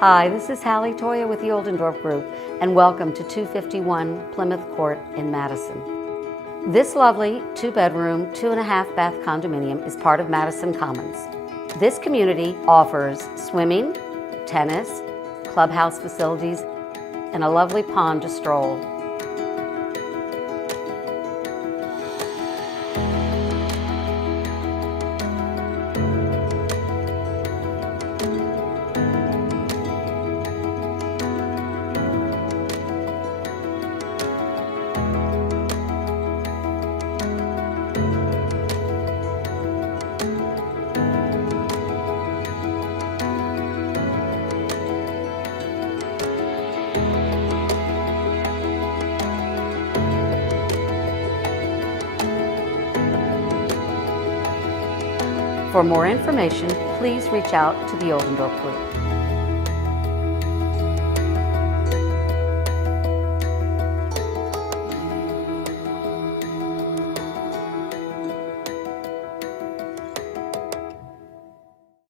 Hi, this is Hallie Toya with the Oldendorf Group, and welcome to 251 Plymouth Court in Madison. This lovely 2-bedroom, 2.5-bath condominium is part of Madison Commons. This community offers swimming, tennis, clubhouse facilities, and a lovely pond to stroll. For more information, please reach out to the Oldendorf Group.